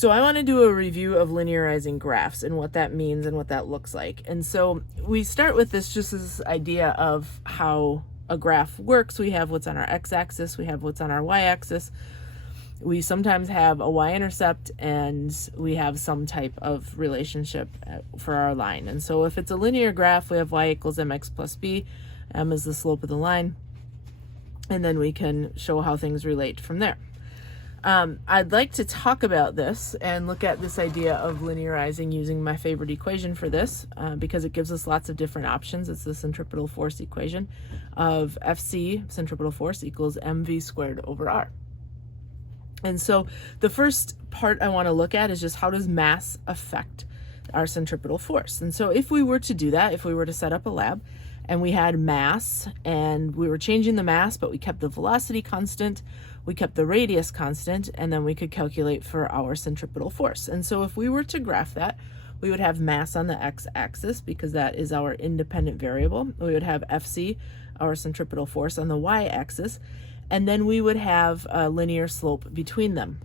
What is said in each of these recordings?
So I want to do a review of linearizing graphs and what that means and what that looks like. And so we start with this idea of how a graph works. We have what's on our x-axis, we have what's on our y-axis. We sometimes have a y-intercept, and we have some type of relationship for our line. And so if it's a linear graph, we have y equals mx plus b, m is the slope of the line, and then we can show how things relate from there. I'd like to talk about this and look at this idea of linearizing using my favorite equation for this, because it gives us lots of different options. It's the centripetal force equation of Fc, centripetal force, equals mv squared over r. And so the first part I want to look at is just how does mass affect our centripetal force? And so if we were to do that, if we were to set up a lab and we had mass and we were changing the mass, but we kept the velocity constant, we kept the radius constant, and then we could calculate for our centripetal force. And so if we were to graph that, we would have mass on the x-axis because that is our independent variable. We would have Fc, our centripetal force, on the y-axis, and then we would have a linear slope between them.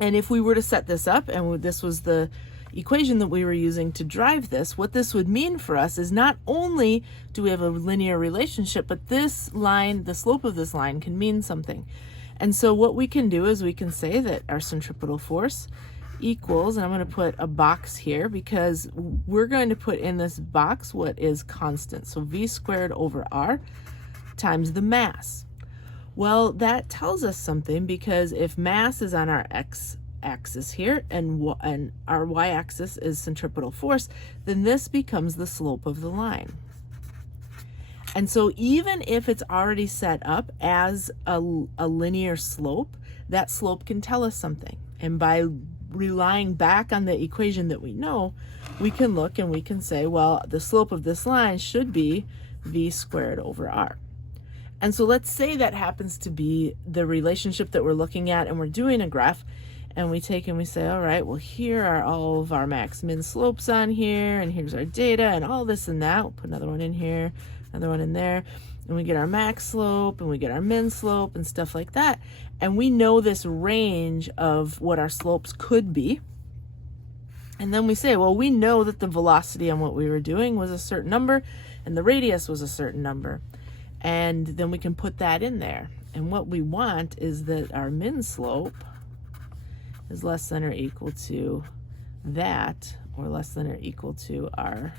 And if we were to set this up, and this was the equation that we were using to drive this, what this would mean for us is not only do we have a linear relationship, but this line, the slope of this line, can mean something. And so what we can do is we can say that our centripetal force equals, and I'm going to put a box here because we're going to put in this box what is constant. So v squared over r times the mass. Well, that tells us something, because if mass is on our x-axis here and our y-axis is centripetal force, then this becomes the slope of the line. And so even if it's already set up as a linear slope, that slope can tell us something. And by relying back on the equation that we know, we can look and we can say, well, the slope of this line should be v squared over r. And so let's say that happens to be the relationship that we're looking at, and we're doing a graph, and we take and we say, all right, well, here are all of our max min slopes on here, and here's our data and all this and that. We'll put another one in here, another one in there, and we get our max slope and we get our min slope and stuff like that. And we know this range of what our slopes could be. And then we say, well, we know that the velocity on what we were doing was a certain number and the radius was a certain number. And then we can put that in there. And what we want is that our min slope is less than or equal to that, or less than or equal to our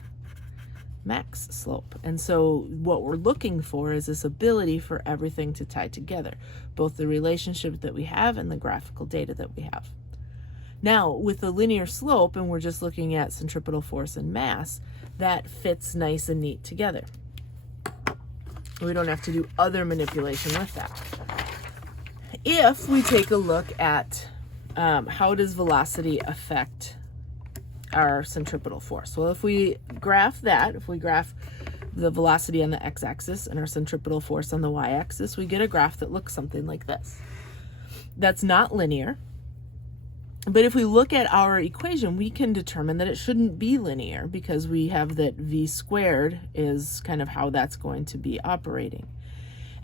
max slope. And so what we're looking for is this ability for everything to tie together, both the relationship that we have and the graphical data that we have. Now, with the linear slope, and we're just looking at centripetal force and mass, that fits nice and neat together. We don't have to do other manipulation with that. If we take a look at how does velocity affect our centripetal force? Well, if we graph that, if we graph the velocity on the x-axis and our centripetal force on the y-axis, we get a graph that looks something like this. That's not linear, but if we look at our equation, we can determine that it shouldn't be linear, because we have that v squared is kind of how that's going to be operating.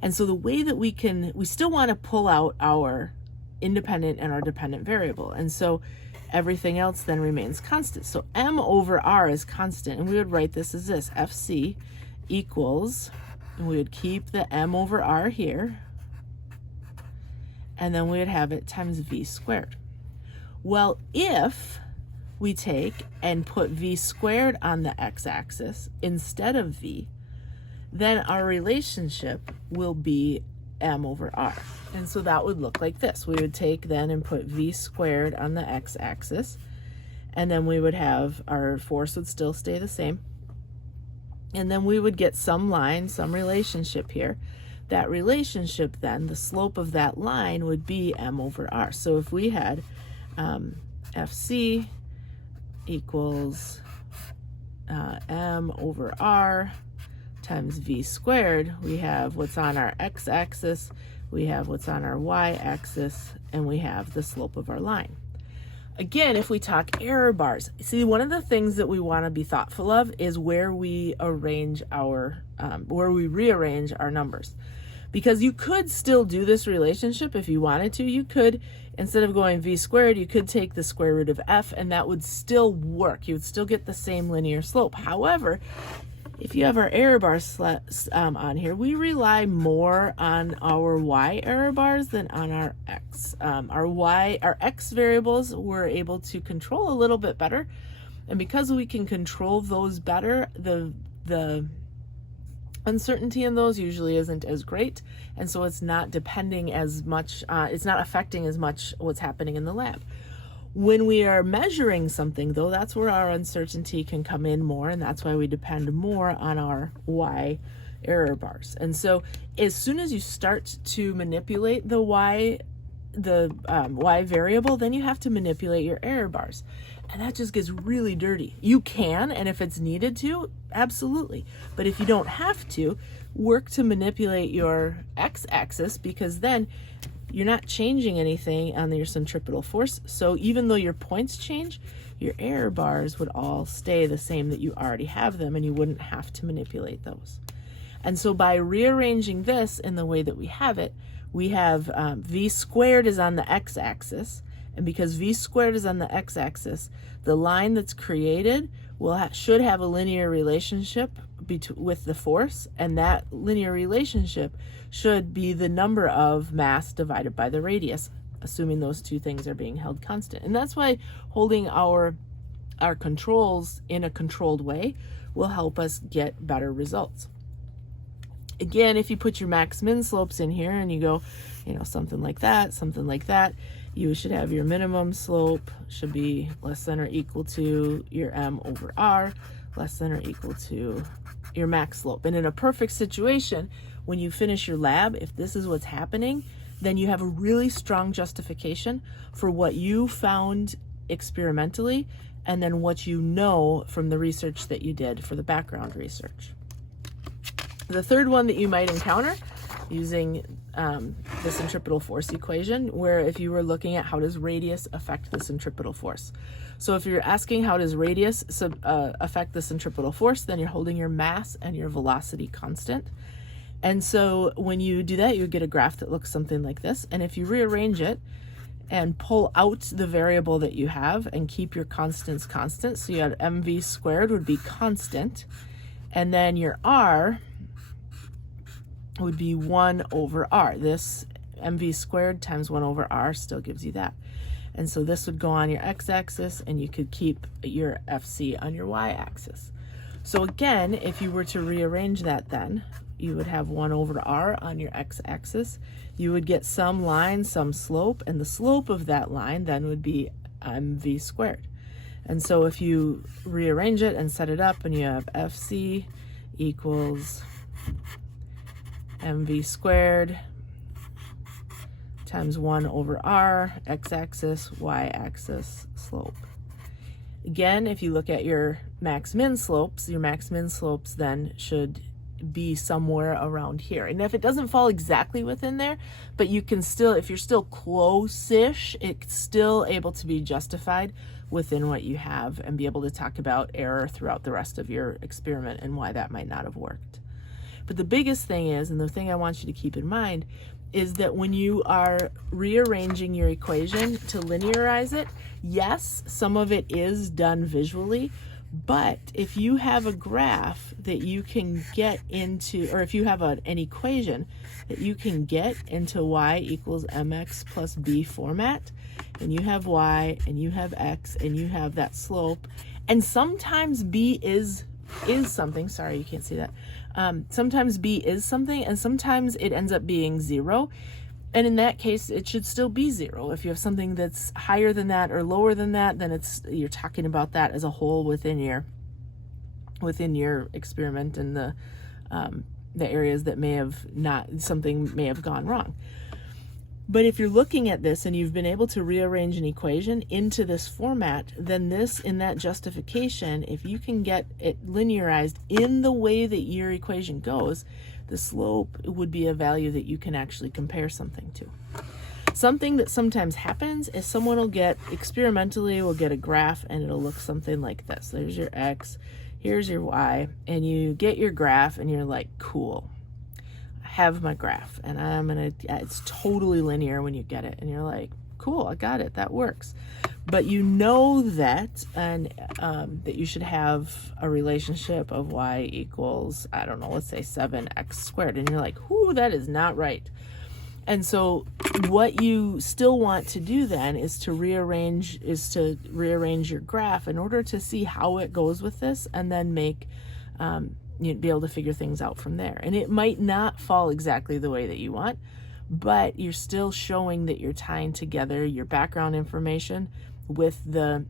And so the way that we still want to pull out our independent and our dependent variable. And so everything else then remains constant. So m over r is constant, and we would write this as this, Fc equals, and we would keep the m over r here, and then we would have it times v squared. Well, if we take and put v squared on the x-axis instead of v, then our relationship will be m over r. And so that would look like this. We would take then and put v squared on the x-axis, and then we would have our force would still stay the same. And then we would get some line, some relationship here. That relationship then, the slope of that line would be m over r. So if we had Fc equals m over r times v squared, we have what's on our x-axis, we have what's on our y-axis, and we have the slope of our line. Again, if we talk error bars, see, one of the things that we want to be thoughtful of is where we rearrange our numbers. Because you could still do this relationship if you wanted to. You could, instead of going v squared, you could take the square root of f, and that would still work. You would still get the same linear slope. However, if you have our error bars on here, we rely more on our y error bars than on our x. Our x variables we're able to control a little bit better, and because we can control those better, the uncertainty in those usually isn't as great, and so it's not depending as much, it's not affecting as much what's happening in the lab. When we are measuring something, though, that's where our uncertainty can come in more, and that's why we depend more on our y error bars. And so as soon as you start to manipulate the y variable, then you have to manipulate your error bars. And that just gets really dirty. You can, and if it's needed to, absolutely. But if you don't have to, work to manipulate your x-axis, because then you're not changing anything on your centripetal force. So even though your points change, your error bars would all stay the same, that you already have them, and you wouldn't have to manipulate those. And so by rearranging this in the way that we have it, we have v squared is on the x-axis, and because v squared is on the x-axis, the line that's created should have a linear relationship with the force, and that linear relationship should be the number of mass divided by the radius, assuming those two things are being held constant. And that's why holding our controls in a controlled way will help us get better results. Again, if you put your max min slopes in here and you go, something like that, you should have your minimum slope should be less than or equal to your m over r, less than or equal to your max slope. And in a perfect situation, when you finish your lab, if this is what's happening, then you have a really strong justification for what you found experimentally, and then what you know from the research that you did for the background research. The third one that you might encounter using the centripetal force equation, where if you were looking at how does radius affect the centripetal force. So if you're asking how does radius affect the centripetal force, then you're holding your mass and your velocity constant. And so when you do that, you get a graph that looks something like this. And if you rearrange it and pull out the variable that you have and keep your constants constant, so you had mv squared would be constant, and then your r would be 1 over r. This mv squared times 1 over r still gives you that. And so this would go on your x-axis, and you could keep your fc on your y-axis. So again, if you were to rearrange that, then you would have 1 over r on your x-axis. You would get some line, some slope, and the slope of that line then would be mv squared. And so if you rearrange it and set it up, and you have fc equals mv squared times 1 over r, x-axis, y-axis, slope. Again, if you look at your max-min slopes, your max-min slopes then should be somewhere around here. And if it doesn't fall exactly within there, but you can still, if you're still close-ish, it's still able to be justified within what you have, and be able to talk about error throughout the rest of your experiment and why that might not have worked. But the biggest thing is, and the thing I want you to keep in mind, is that when you are rearranging your equation to linearize it, yes, some of it is done visually, but if you have a graph that you can get into, or if you have an equation that you can get into y equals mx plus b format, and you have y and you have x and you have that slope, and sometimes b is something, sorry you can't see that, sometimes b is something, and sometimes it ends up being 0, and in that case it should still be 0. If you have something that's higher than that or lower than that, then you're talking about that as a whole within your experiment, and the areas that something may have gone wrong. But if you're looking at this and you've been able to rearrange an equation into this format, then in that justification, if you can get it linearized in the way that your equation goes, the slope would be a value that you can actually compare something to. Something that sometimes happens is someone will get a graph, and it'll look something like this. There's your x, here's your y, and you get your graph and you're like, cool. have my graph, and it's totally linear when you get it, and you're like, cool, I got it, that works. But you know that, and that you should have a relationship of y equals, I don't know, let's say 7x squared, and you're like, whoo, that is not right. And so what you still want to do then is to rearrange your graph in order to see how it goes with this, and then you'd be able to figure things out from there. And it might not fall exactly the way that you want, but you're still showing that you're tying together your background information with the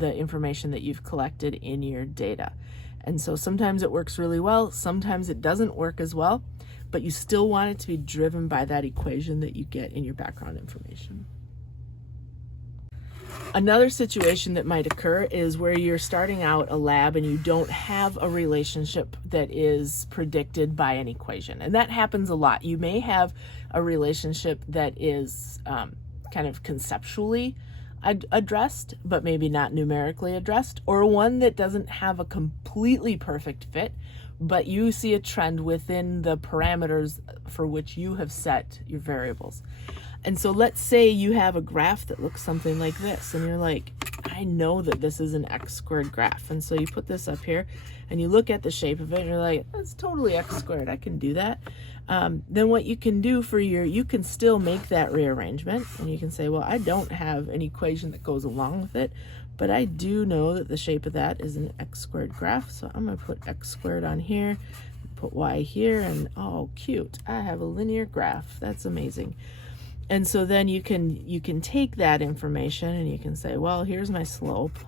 information that you've collected in your data. And so sometimes it works really well, sometimes it doesn't work as well, but you still want it to be driven by that equation that you get in your background information. Another situation that might occur is where you're starting out a lab and you don't have a relationship that is predicted by an equation. And that happens a lot. You may have a relationship that is kind of conceptually addressed, but maybe not numerically addressed, or one that doesn't have a completely perfect fit, but you see a trend within the parameters for which you have set your variables. And so let's say you have a graph that looks something like this, and you're like, I know that this is an x squared graph. And so you put this up here and you look at the shape of it and you're like, that's totally x squared, I can do that. Then what you can do you can still make that rearrangement, and you can say, well, I don't have an equation that goes along with it, but I do know that the shape of that is an x squared graph. So I'm gonna put x squared on here, put y here, and oh, cute, I have a linear graph. That's amazing. And so then you can take that information and you can say, well, here's my slope,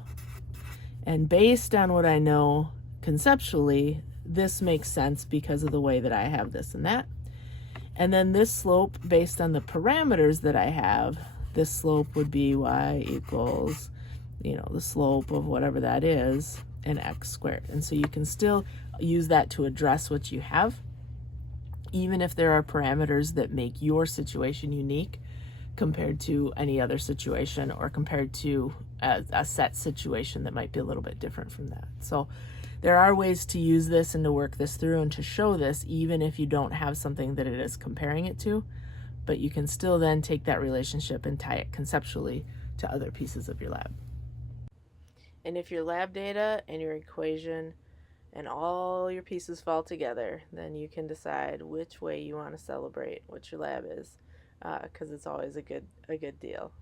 and based on what I know conceptually, this makes sense because of the way that I have this and that. And then this slope, based on the parameters that I have, this slope would be y equals, the slope of whatever that is, and x squared. And so you can still use that to address what you have, even if there are parameters that make your situation unique compared to any other situation, or compared to a set situation that might be a little bit different from that. So there are ways to use this and to work this through and to show this, even if you don't have something that it is comparing it to, but you can still then take that relationship and tie it conceptually to other pieces of your lab. And if your lab data and your equation and all your pieces fall together, then you can decide which way you want to celebrate what your lab is, because it's always a good deal.